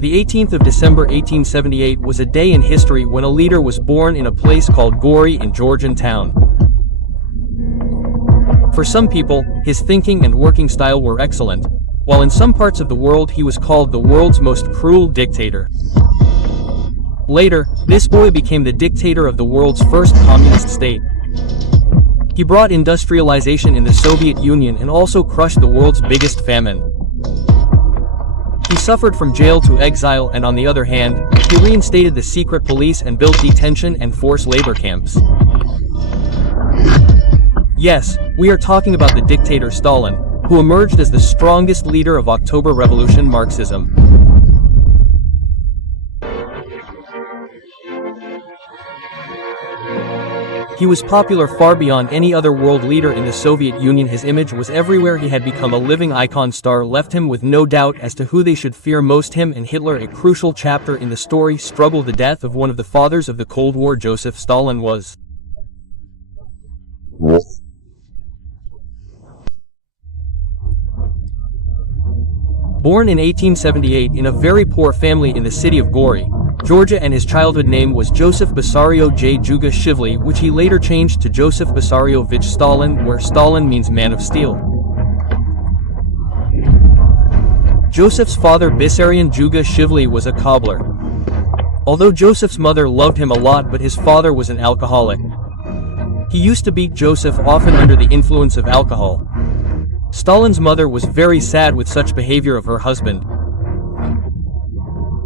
The 18th of December 1878 was a day in history when a leader was born in a place called Gori in Georgian town. For some people, his thinking and working style were excellent, while in some parts of the world he was called the world's most cruel dictator. Later, this boy became the dictator of the world's first communist state. He brought industrialization in the Soviet Union and also crushed the world's biggest famine. He suffered from jail to exile, and on the other hand, he reinstated the secret police and built detention and forced labor camps. Yes, we are talking about the dictator Stalin, who emerged as the strongest leader of October Revolution Marxism. He was popular far beyond any other world leader in the Soviet Union. His image was everywhere. He had become a living icon. Star left him with no doubt as to who they should fear most, him and Hitler. A crucial chapter in the story struggle. The death of one of the fathers of the Cold War, Joseph Stalin, was born in 1878 in a very poor family in the city of Gori, Georgia, and his childhood name was Joseph Bessariovich Shivli, which he later changed to Joseph Bessariovich Stalin, where Stalin means man of steel. Joseph's father Bessarion Juga Shivli was a cobbler. Although Joseph's mother loved him a lot, but his father was an alcoholic. He used to beat Joseph, often under the influence of alcohol. Stalin's mother was very sad with such behavior of her husband.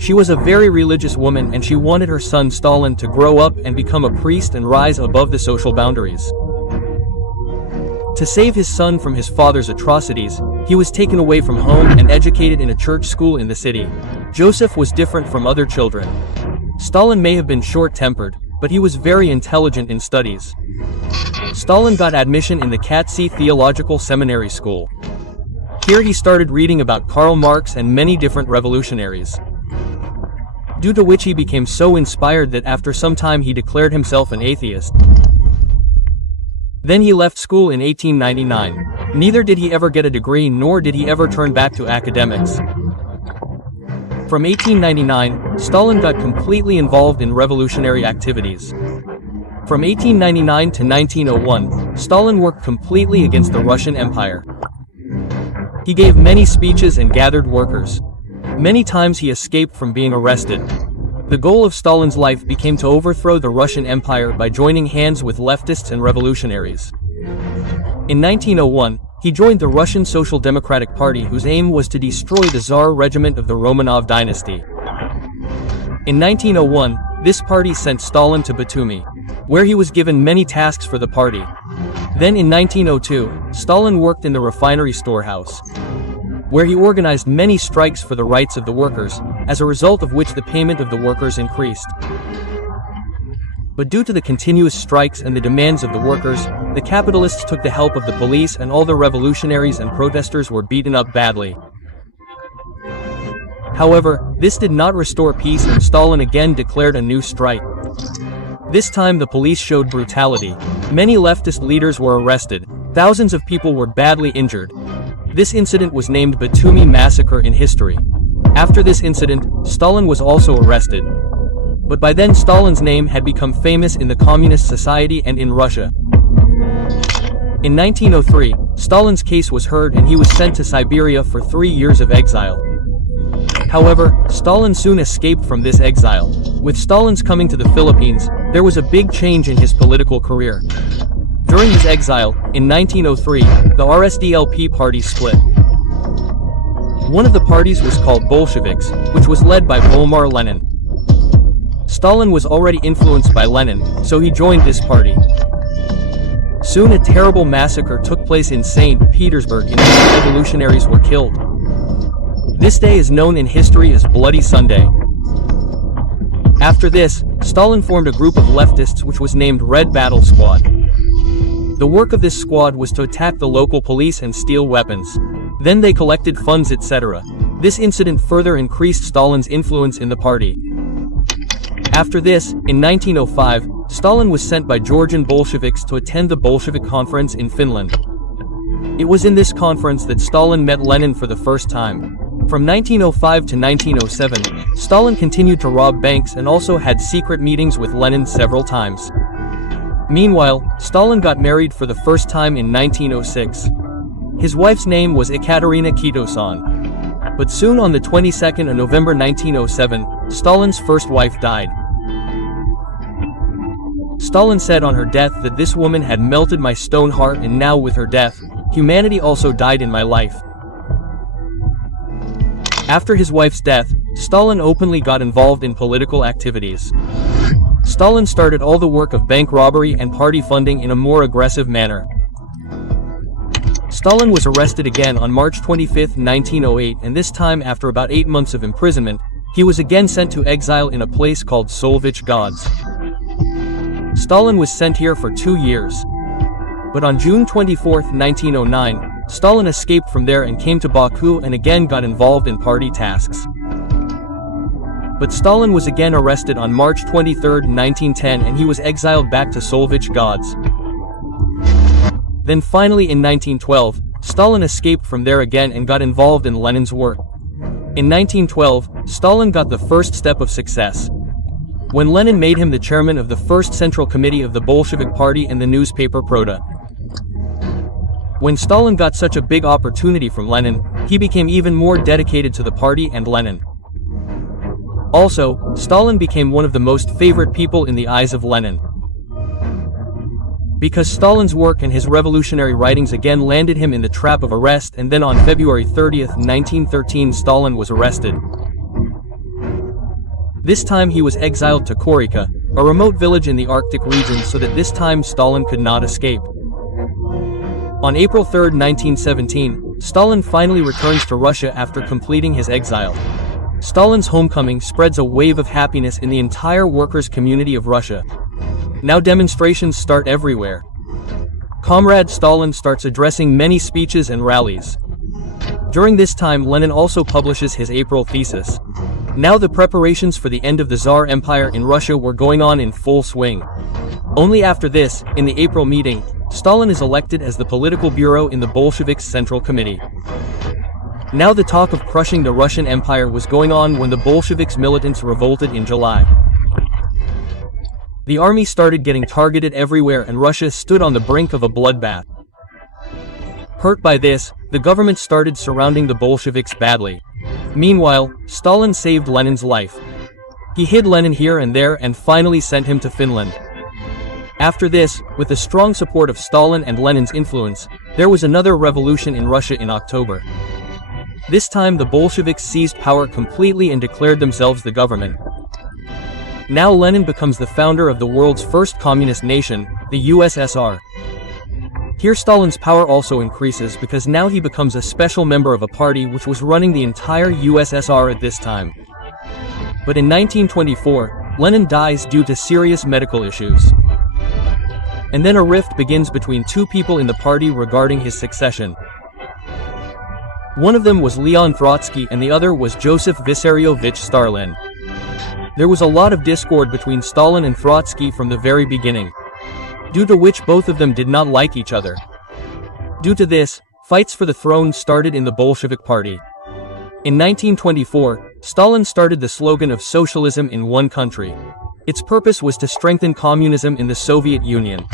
She was a very religious woman, and she wanted her son Stalin to grow up and become a priest and rise above the social boundaries. To save his son from his father's atrocities, he was taken away from home and educated in a church school in the city. Joseph was different from other children. Stalin may have been short-tempered, but he was very intelligent in studies. Stalin got admission in the Katsi Theological Seminary School. Here he started reading about Karl Marx and many different revolutionaries, due to which he became so inspired that after some time he declared himself an atheist. Then he left school in 1899. Neither did he ever get a degree, nor did he ever turn back to academics. From 1899, Stalin got completely involved in revolutionary activities. From 1899 to 1901, Stalin worked completely against the Russian Empire. He gave many speeches and gathered workers. Many times he escaped from being arrested. The goal of Stalin's life became to overthrow the Russian Empire by joining hands with leftists and revolutionaries. In 1901, he joined the Russian Social Democratic Party, whose aim was to destroy the Tsar regiment of the Romanov dynasty. In 1901, this party sent Stalin to Batumi, where he was given many tasks for the party. Then in 1902, Stalin worked in the refinery storehouse, where he organized many strikes for the rights of the workers, as a result of which the payment of the workers increased. But due to the continuous strikes and the demands of the workers, the capitalists took the help of the police, and all the revolutionaries and protesters were beaten up badly. However, this did not restore peace, and Stalin again declared a new strike. This time the police showed brutality. Many leftist leaders were arrested. Thousands of people were badly injured. This incident was named Batumi Massacre in history. After this incident, Stalin was also arrested. But by then Stalin's name had become famous in the communist society and in Russia. In 1903, Stalin's case was heard and he was sent to Siberia for 3 years of exile. However, Stalin soon escaped from this exile. With Stalin's coming to the Philippines, there was a big change in his political career. During his exile, in 1903, the RSDLP party split. One of the parties was called Bolsheviks, which was led by Volodymyr Lenin. Stalin was already influenced by Lenin, so he joined this party. Soon a terrible massacre took place in St. Petersburg in which revolutionaries were killed. This day is known in history as Bloody Sunday. After this, Stalin formed a group of leftists which was named Red Battle Squad. The work of this squad was to attack the local police and steal weapons. Then they collected funds, etc. This incident further increased Stalin's influence in the party. After this, in 1905, Stalin was sent by Georgian Bolsheviks to attend the Bolshevik conference in Finland. It was in this conference that Stalin met Lenin for the first time. From 1905 to 1907, Stalin continued to rob banks and also had secret meetings with Lenin several times. Meanwhile, Stalin got married for the first time in 1906. His wife's name was Ekaterina Kito-san. But soon on the 22nd of November 1907, Stalin's first wife died. Stalin said on her death that this woman had melted my stone heart, and now with her death, humanity also died in my life. After his wife's death, Stalin openly got involved in political activities. Stalin started all the work of bank robbery and party funding in a more aggressive manner. Stalin was arrested again on March 25, 1908, and this time after about 8 months of imprisonment, he was again sent to exile in a place called Solovich Gods. Stalin was sent here for 2 years. But on June 24, 1909, Stalin escaped from there and came to Baku and again got involved in party tasks. But Stalin was again arrested on March 23, 1910, and he was exiled back to Solovich Gods. Then finally in 1912, Stalin escaped from there again and got involved in Lenin's work. In 1912, Stalin got the first step of success, when Lenin made him the chairman of the first Central Committee of the Bolshevik Party and the newspaper Pravda. When Stalin got such a big opportunity from Lenin, he became even more dedicated to the party and Lenin. Also, Stalin became one of the most favorite people in the eyes of Lenin. Because Stalin's work and his revolutionary writings again landed him in the trap of arrest, and then on February 30, 1913, Stalin was arrested. This time he was exiled to Korika, a remote village in the Arctic region, so that this time Stalin could not escape. On April 3, 1917, Stalin finally returns to Russia after completing his exile. Stalin's homecoming spreads a wave of happiness in the entire workers' community of Russia. Now demonstrations start everywhere. Comrade Stalin starts addressing many speeches and rallies. During this time, Lenin also publishes his April thesis. Now the preparations for the end of the Tsar Empire in Russia were going on in full swing. Only after this, in the April meeting, Stalin is elected as the political bureau in the Bolsheviks' Central Committee. Now the talk of crushing the Russian Empire was going on when the Bolsheviks militants revolted in July. The army started getting targeted everywhere and Russia stood on the brink of a bloodbath. Hurt by this, the government started surrounding the Bolsheviks badly. Meanwhile, Stalin saved Lenin's life. He hid Lenin here and there and finally sent him to Finland. After this, with the strong support of Stalin and Lenin's influence, there was another revolution in Russia in October. This time the Bolsheviks seized power completely and declared themselves the government. Now Lenin becomes the founder of the world's first communist nation, the USSR. Here Stalin's power also increases because now he becomes a special member of a party which was running the entire USSR at this time. But in 1924, Lenin dies due to serious medical issues. And then a rift begins between two people in the party regarding his succession. One of them was Leon Trotsky and the other was Joseph Vissarionovich Stalin. There was a lot of discord between Stalin and Trotsky from the very beginning, due to which both of them did not like each other. Due to this, fights for the throne started in the Bolshevik Party. In 1924, Stalin started the slogan of socialism in one country. Its purpose was to strengthen communism in the Soviet Union.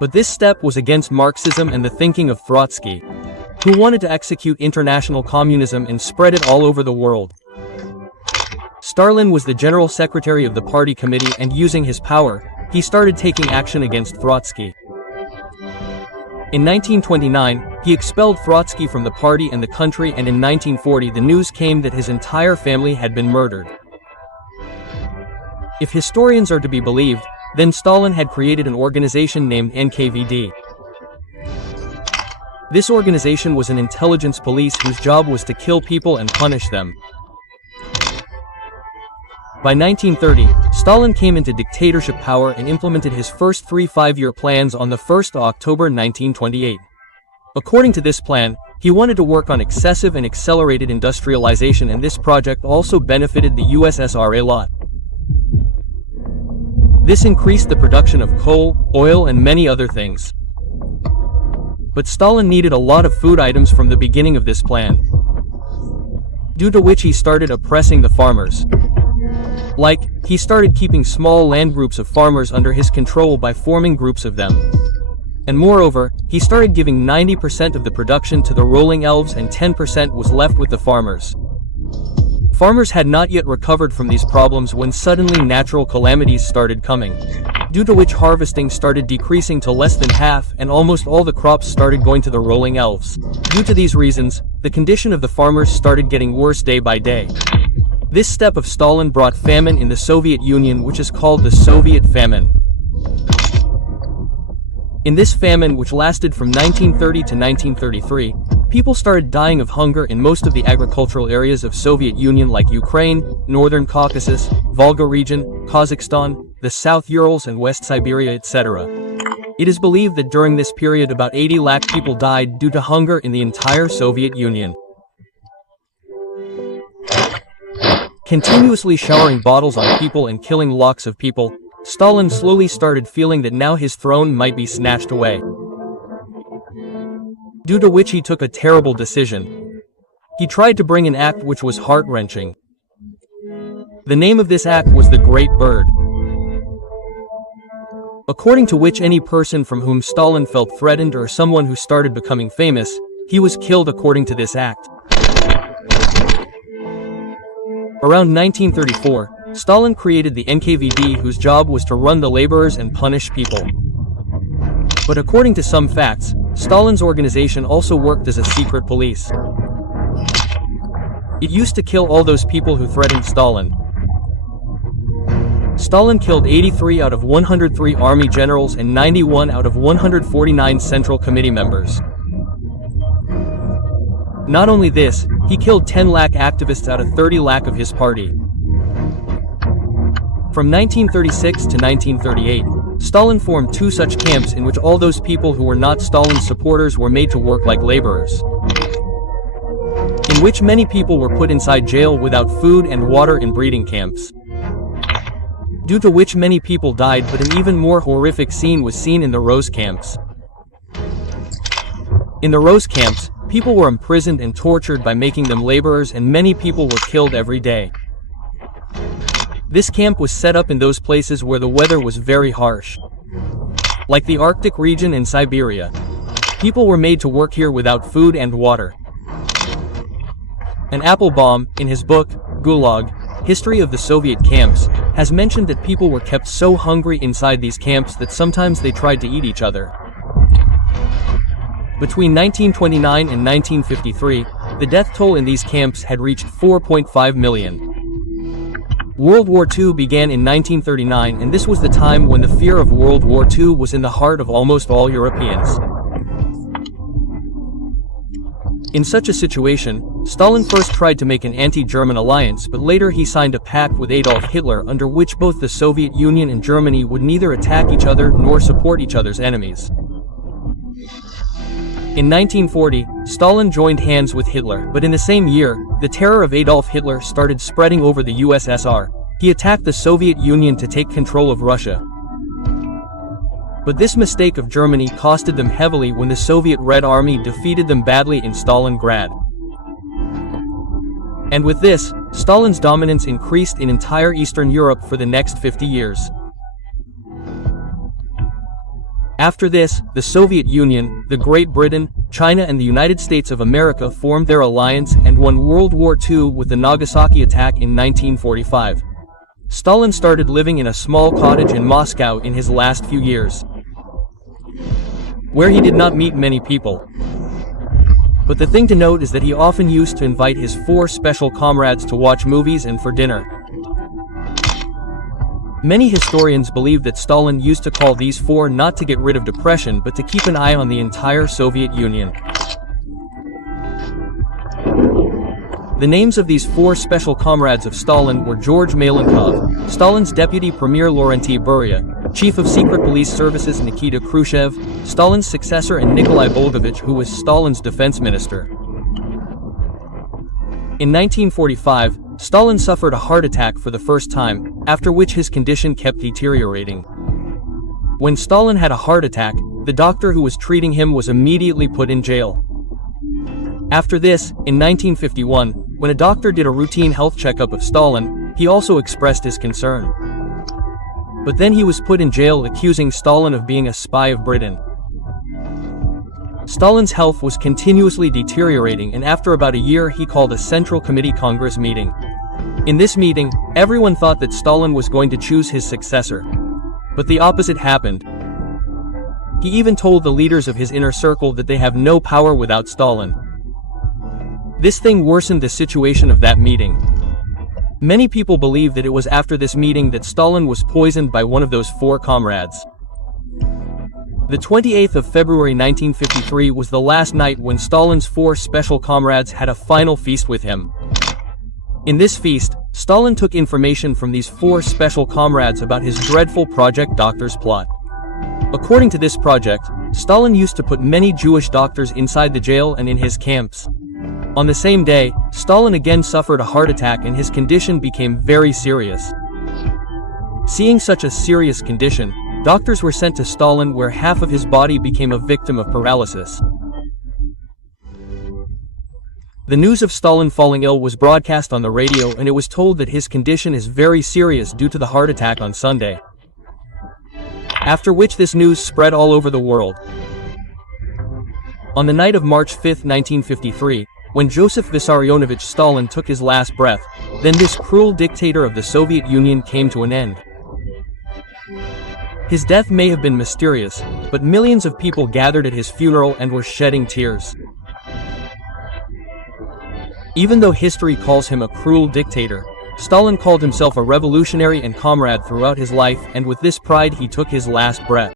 But this step was against Marxism and the thinking of Trotsky, who wanted to execute international communism and spread it all over the world. Stalin was the general secretary of the party committee, and using his power, he started taking action against Trotsky. In 1929, he expelled Trotsky from the party and the country, and in 1940 the news came that his entire family had been murdered. If historians are to be believed, then Stalin had created an organization named NKVD. This organization was an intelligence police whose job was to kill people and punish them. By 1930, Stalin came into dictatorship power and implemented his first 3 5-year plans on the 1st of October 1928. According to this plan, he wanted to work on excessive and accelerated industrialization, and this project also benefited the USSR a lot. This increased the production of coal, oil, and many other things. But Stalin needed a lot of food items from the beginning of this plan. due to which he started oppressing the farmers. Like, he started keeping small land groups of farmers under his control by forming groups of them. And moreover, he started giving 90% of the production to the ruling elves and 10% was left with the farmers. Farmers had not yet recovered from these problems when suddenly natural calamities started coming, due to which harvesting started decreasing to less than half and almost all the crops started going to the ruling elves. Due to these reasons, the condition of the farmers started getting worse day by day. This step of Stalin brought famine in the Soviet Union, which is called the Soviet famine. In this famine, which lasted from 1930 to 1933, people started dying of hunger in most of the agricultural areas of Soviet Union like Ukraine, Northern Caucasus, Volga region, Kazakhstan, the South Urals and West Siberia, etc. It is believed that during this period about 80 lakh people died due to hunger in the entire Soviet Union. Continuously showering bottles on people and killing lakhs of people, Stalin slowly started feeling that now his throne might be snatched away. Due to which he took a terrible decision. He tried to bring an act which was heart-wrenching. The name of this act was the Great Bird. According to which any person from whom Stalin felt threatened or someone who started becoming famous, he was killed according to this act. Around 1934, Stalin created the NKVD, whose job was to run the laborers and punish people. But according to some facts, Stalin's organization also worked as a secret police. It used to kill all those people who threatened Stalin. Stalin killed 83 out of 103 army generals and 91 out of 149 Central Committee members. Not only this, he killed 10 lakh activists out of 30 lakh of his party. From 1936 to 1938, Stalin formed two such camps in which all those people who were not Stalin's supporters were made to work like laborers, in which many people were put inside jail without food and water in breeding camps, due to which many people died. But an even more horrific scene was seen in the Rose camps. In the Rose camps, people were imprisoned and tortured by making them laborers, and many people were killed every day. This camp was set up in those places where the weather was very harsh, like the Arctic region and Siberia. People were made to work here without food and water. And Applebaum, in his book, Gulag, History of the Soviet Camps, has mentioned that people were kept so hungry inside these camps that sometimes they tried to eat each other. Between 1929 and 1953, the death toll in these camps had reached 4.5 million. World War II began in 1939, and this was the time when the fear of World War II was in the heart of almost all Europeans. In such a situation, Stalin first tried to make an anti-German alliance, but later he signed a pact with Adolf Hitler under which both the Soviet Union and Germany would neither attack each other nor support each other's enemies. In 1940, Stalin joined hands with Hitler, but in the same year, the terror of Adolf Hitler started spreading over the USSR. He attacked the Soviet Union to take control of Russia. But this mistake of Germany costed them heavily when the Soviet Red Army defeated them badly in Stalingrad. And with this, Stalin's dominance increased in entire Eastern Europe for the next 50 years. After this, the Soviet Union, the Great Britain, China and the United States of America formed their alliance and won World War II with the Nagasaki attack in 1945. Stalin started living in a small cottage in Moscow in his last few years, where he did not meet many people. But the thing to note is that he often used to invite his 4 special comrades to watch movies and for dinner. Many historians believe that Stalin used to call these 4 not to get rid of depression but to keep an eye on the entire Soviet Union. The names of these 4 special comrades of Stalin were George Malenkov, Stalin's deputy premier Laurentiy Beria, chief of secret police services Nikita Khrushchev, Stalin's successor, and Nikolai Bulgovich, who was Stalin's defense minister. In 1945, Stalin suffered a heart attack for the first time, after which his condition kept deteriorating. When Stalin had a heart attack, the doctor who was treating him was immediately put in jail. After this, in 1951, When a doctor did a routine health checkup of Stalin, he also expressed his concern. But then he was put in jail accusing Stalin of being a spy of Britain. Stalin's health was continuously deteriorating, and after about a year he called a Central Committee Congress meeting. In this meeting, everyone thought that Stalin was going to choose his successor. But the opposite happened. He even told the leaders of his inner circle that they have no power without Stalin. This thing worsened the situation of that meeting. Many people believe that it was after this meeting that Stalin was poisoned by one of those 4 comrades. The 28th of February 1953 was the last night when Stalin's 4 special comrades had a final feast with him. In this feast, Stalin took information from these 4 special comrades about his dreadful Project Doctor's plot. According to this project, Stalin used to put many Jewish doctors inside the jail and in his camps. On the same day, Stalin again suffered a heart attack and his condition became very serious. Seeing such a serious condition, doctors were sent to Stalin, where half of his body became a victim of paralysis. The news of Stalin falling ill was broadcast on the radio, and it was told that his condition is very serious due to the heart attack on Sunday. After which this news spread all over the world. On the night of March 5, 1953, when Joseph Vissarionovich Stalin took his last breath, then this cruel dictator of the Soviet Union came to an end. His death may have been mysterious, but millions of people gathered at his funeral and were shedding tears. Even though history calls him a cruel dictator, Stalin called himself a revolutionary and comrade throughout his life, and with this pride he took his last breath.